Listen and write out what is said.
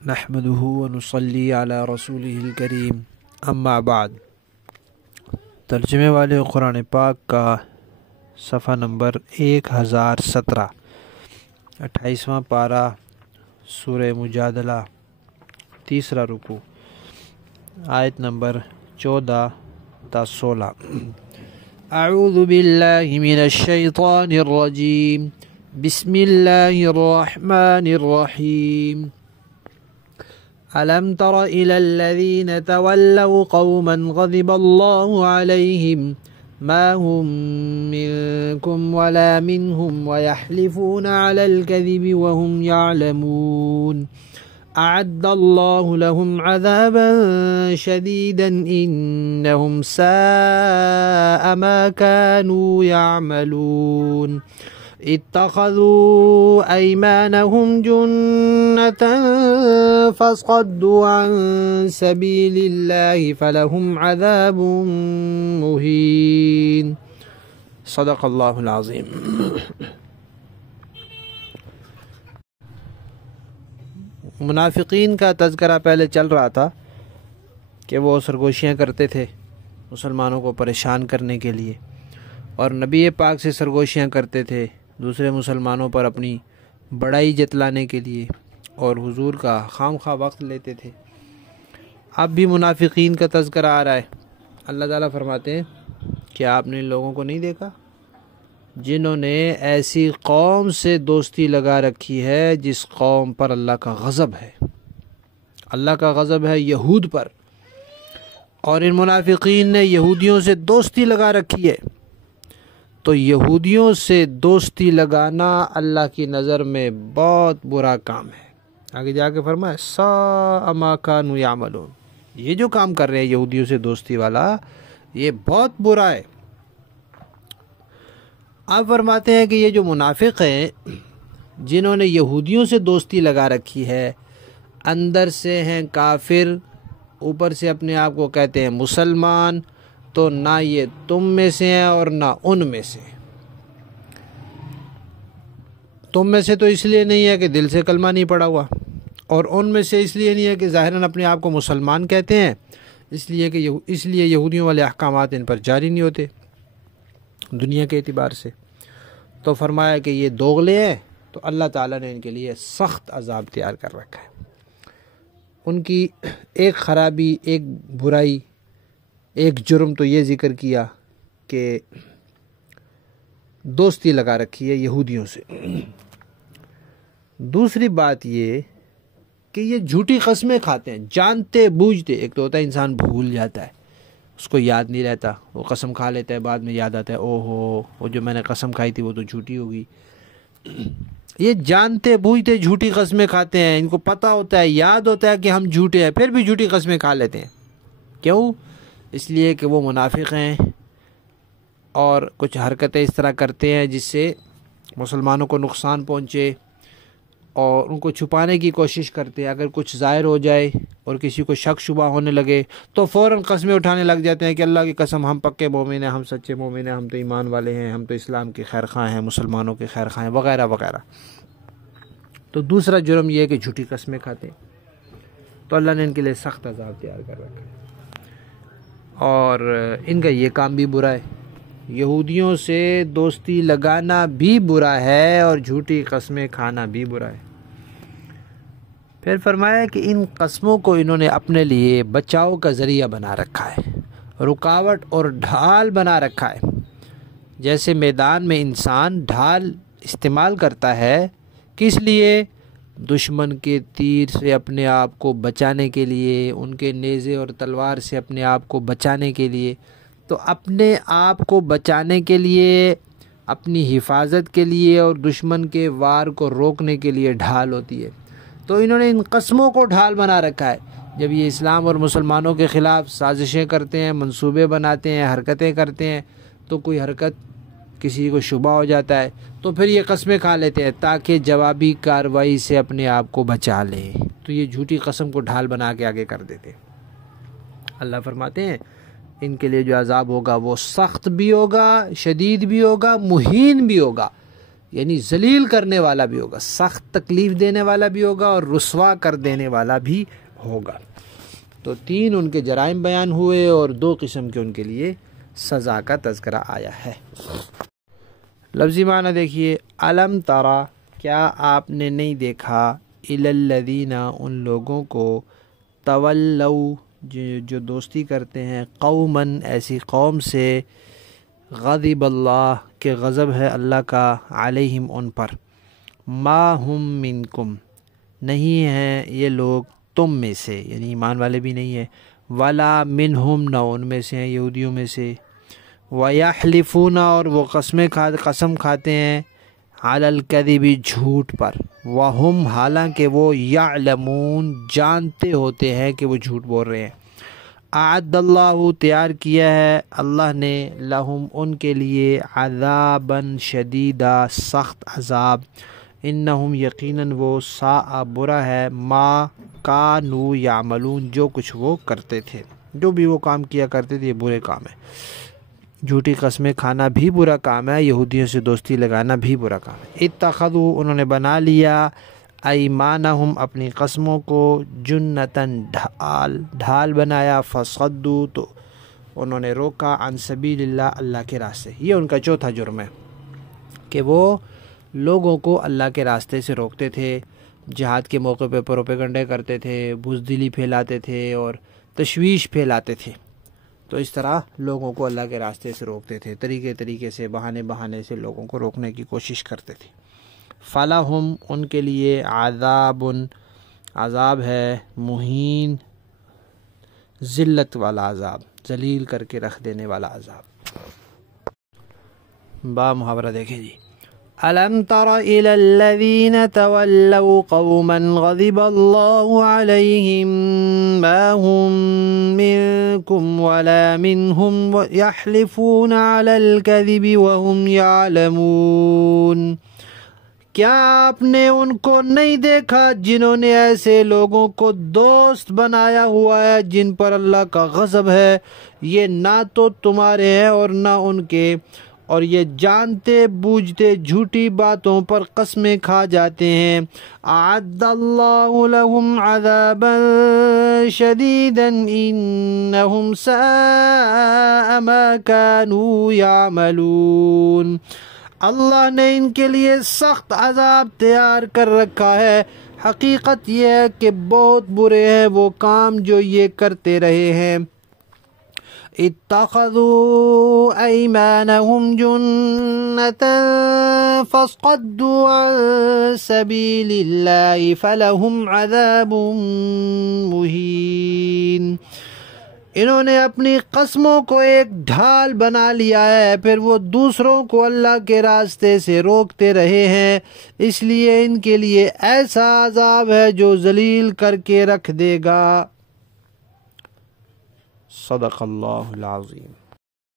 نحمده ونصلي على رسوله الکریم اما بعد۔ ترجمے والے قرآن پاک کا صفحہ نمبر 1017، 28واں پارہ، سورہ مجادلہ، تیسرا رکوع، آیت نمبر 14 تا 16۔ اعوذ باللہ من الشیطان الرجیم، بسم اللہ الرحمن الرحیم۔ ألم تر إلى الذين تولوا قوما غضب الله عليهم ما هم منكم ولا منهم ويحلفون على الكذب وهم يعلمون أعد الله لهم عذابا شديدا إنهم ساء ما كانوا يعملون اتخذوا أيمانهم جنة فصدوا عن سبيل الله فلهم عذاب مهين۔ صدق اللہ العظیم۔ منافقین کا تذکرہ پہلے چل رہا تھا کہ وہ سرگوشیاں کرتے تھے مسلمانوں کو پریشان کرنے کے لیے، اور نبی پاک سے سرگوشیاں کرتے تھے دوسرے مسلمانوں پر اپنی بڑائی جتلانے کے لیے، اور حضور کا خام خواہ وقت لیتے تھے۔ اب بھی منافقین کا تذکرہ آ رہا ہے۔ اللہ تعالیٰ فرماتے ہیں کہ آپ نے ان لوگوں کو نہیں دیکھا جنہوں نے ایسی قوم سے دوستی لگا رکھی ہے جس قوم پر اللہ کا غضب ہے۔ اللہ کا غضب ہے یہود پر، اور ان منافقین نے یہودیوں سے دوستی لگا رکھی ہے۔ تو یہودیوں سے دوستی لگانا اللہ کی نظر میں بہت برا کام ہے۔ آگے جا کے فرمایا ساء ما کانوا یعملون، یہ جو کام کر رہے ہیں یہودیوں سے دوستی والا، یہ بہت برا ہے۔ آپ فرماتے ہیں کہ یہ جو منافق ہیں جنہوں نے یہودیوں سے دوستی لگا رکھی ہے، اندر سے ہیں کافر، اوپر سے اپنے آپ کو کہتے ہیں مسلمان، تو نہ یہ تم میں سے ہیں اور نہ ان میں سے۔ تم میں سے تو اس لیے نہیں ہے کہ دل سے کلمہ نہیں پڑا ہوا، اور ان میں سے اس لیے نہیں ہے کہ ظاہراً اپنے آپ کو مسلمان کہتے ہیں، اس لیے یہودیوں والے احکامات ان پر جاری نہیں ہوتے دنیا کے اعتبار سے۔ تو فرمایا کہ یہ دوغلے ہیں، تو اللہ تعالیٰ نے ان کے لیے سخت عذاب تیار کر رکھا ہے۔ ان کی ایک خرابی، ایک برائی، ایک جرم تو یہ ذکر کیا کہ دوستی لگا رکھی ہے یہودیوں سے۔ دوسری بات یہ کہ یہ جھوٹی قسمیں کھاتے ہیں جانتے بوجھتے۔ ایک تو ہوتا ہے انسان بھول جاتا ہے، اس کو یاد نہیں رہتا، وہ قسم کھا لیتا ہے، بعد میں یاد آتا ہے او ہو وہ جو میں نے قسم کھائی تھی وہ تو جھوٹی ہوگی۔ یہ جانتے بوجھتے جھوٹی قسمیں کھاتے ہیں، ان کو پتہ ہوتا ہے، یاد ہوتا ہے کہ ہم جھوٹے ہیں، پھر بھی جھوٹی قسمیں کھا لیتے ہیں۔ کیوں؟ اس لیے کہ وہ منافق ہیں اور کچھ حرکتیں اس طرح کرتے ہیں جس سے مسلمانوں کو نقصان پہنچے، اور ان کو چھپانے کی کوشش کرتے ہیں۔ اگر کچھ ظاہر ہو جائے اور کسی کو شک شبہ ہونے لگے تو فوراً قسمیں اٹھانے لگ جاتے ہیں کہ اللہ کی قسم ہم پکے مومن ہیں، ہم سچے مومن ہیں، ہم تو ایمان والے ہیں، ہم تو اسلام کے خیر خواہ ہیں، مسلمانوں کے خیر خواہ ہیں، وغیرہ وغیرہ۔ تو دوسرا جرم یہ ہے کہ جھوٹی قسمیں کھاتے ہیں۔ تو اللہ نے ان کے لیے سخت عذاب تیار کر رکھا ہے، اور ان کا یہ کام بھی برا ہے۔ یہودیوں سے دوستی لگانا بھی برا ہے اور جھوٹی قسمیں کھانا بھی برا ہے۔ پھر فرمایا کہ ان قسموں کو انہوں نے اپنے لیے بچاؤ کا ذریعہ بنا رکھا ہے، رکاوٹ اور ڈھال بنا رکھا ہے۔ جیسے میدان میں انسان ڈھال استعمال کرتا ہے، کس لیے؟ دشمن کے تیر سے اپنے آپ کو بچانے کے لیے، ان کے نیزے اور تلوار سے اپنے آپ کو بچانے کے لیے۔ تو اپنے آپ کو بچانے کے لیے، اپنی حفاظت کے لیے، اور دشمن کے وار کو روکنے کے لیے ڈھال ہوتی ہے۔ تو انہوں نے ان قسموں کو ڈھال بنا رکھا ہے۔ جب یہ اسلام اور مسلمانوں کے خلاف سازشیں کرتے ہیں، منصوبے بناتے ہیں، حرکتیں کرتے ہیں، تو کوئی حرکت کسی کو شبہ ہو جاتا ہے تو پھر یہ قسمیں کھا لیتے ہیں تاکہ جوابی کارروائی سے اپنے آپ کو بچا لیں۔ تو یہ جھوٹی قسم کو ڈھال بنا کے آگے کر دیتے۔ اللہ فرماتے ہیں ان کے لیے جو عذاب ہوگا وہ سخت بھی ہوگا، شدید بھی ہوگا، مہین بھی ہوگا۔ یعنی ذلیل کرنے والا بھی ہوگا، سخت تکلیف دینے والا بھی ہوگا اور رسوا کر دینے والا بھی ہوگا۔ تو 3 ان کے جرائم بیان ہوئے اور 2 قسم کے ان کے لیے سزا کا تذکرہ آیا ہے۔ لفظی معنی دیکھیے، علم ترا، کیا آپ نے نہیں دیکھا، الی الذین، ان لوگوں کو، تولوا، جو دوستی کرتے ہیں، قوماً، ایسی قوم سے، غضب اللہ، کہ غضب ہے اللہ کا، علیہم، ان پر، ما ہم منکم، نہیں ہیں یہ لوگ تم میں سے، یعنی ایمان والے بھی نہیں ہیں، ولا منہم، نہ ان میں سے ہیں، یہودیوں میں سے، وَيَحْلِفُونَ، اور وہ قسم کھاتے ہیں، عَلَى الْكَذِبِ، جھوٹ پر، وَهُمْ، حالانکہ وہ، يَعْلَمُونَ، جانتے ہوتے ہیں کہ وہ جھوٹ بول رہے ہیں۔ اعد اللہ، تیار کیا ہے اللہ نے، لہم، ان کے لیے، عذاباً شدیدا، سخت عذاب، انہم، یقیناً وہ، ساء، برا ہے، ما کانوا یعملون، جو کچھ وہ کرتے تھے، جو بھی وہ کام کیا کرتے تھے، یہ برے کام ہے۔ جھوٹی قسمیں کھانا بھی برا کام ہے، یہودیوں سے دوستی لگانا بھی برا کام ہے۔ اتخذوا، انہوں نے بنا لیا، ایمانہم، اپنی قسموں کو، جنتاً، ڈھال بنایا، فصدوا، تو انہوں نے روکا، عن سبیل اللہ، اللہ کے راستے۔ یہ ان کا چوتھا جرم ہے کہ وہ لوگوں کو اللہ کے راستے سے روکتے تھے، جہاد کے موقع پہ پروپیگنڈے کرتے تھے، بزدلی پھیلاتے تھے اور تشویش پھیلاتے تھے۔ تو اس طرح لوگوں کو اللہ کے راستے سے روکتے تھے، طریقے سے، بہانے سے لوگوں کو روکنے کی کوشش کرتے تھے۔ فَلَهُمْ، ان کے لیے، عذاب ہے، مہین، ذلت والا عذاب، ذلیل کر کے رکھ دینے والا عذاب۔ با محاورہ دیکھیں جی، أَلَمْ تَرَ إِلَى الَّذِينَ تَوَلَّوْا قَوْمًا غَضِبَ اللَّهُ عَلَيْهِمْ مَا هُمْ مِنكُمْ وَلَا مِنْهُمْ يَحْلِفُونَ عَلَى الْكَذِبِ وَهُمْ يَعْلَمُونَ، کیا آپ نے ان کو نہیں دیکھا جنہوں نے ایسے لوگوں کو دوست بنایا ہوا ہے جن پر اللہ کا غضب ہے، یہ نہ تو تمہارے ہیں اور نہ ان کے، اور یہ جانتے بوجھتے جھوٹی باتوں پر قسمیں کھا جاتے ہیں۔ اعد اللہ لہم عذابا شدیدا انہم ساء ما كانوا یعملون، اللہ نے ان کے لیے سخت عذاب تیار کر رکھا ہے، حقیقت یہ ہے کہ بہت برے ہیں وہ کام جو یہ کرتے رہے ہیں۔ اتخذوا ایمانہم جنتا فصدوا عن سبیل اللہ فلہم عذاب مہین، انہوں نے اپنی قسموں کو ایک ڈھال بنا لیا ہے، پھر وہ دوسروں کو اللہ کے راستے سے روکتے رہے ہیں، اس لیے ان کے لیے ایسا عذاب ہے جو ذلیل کر کے رکھ دے گا۔ صدق اللہ العظیم۔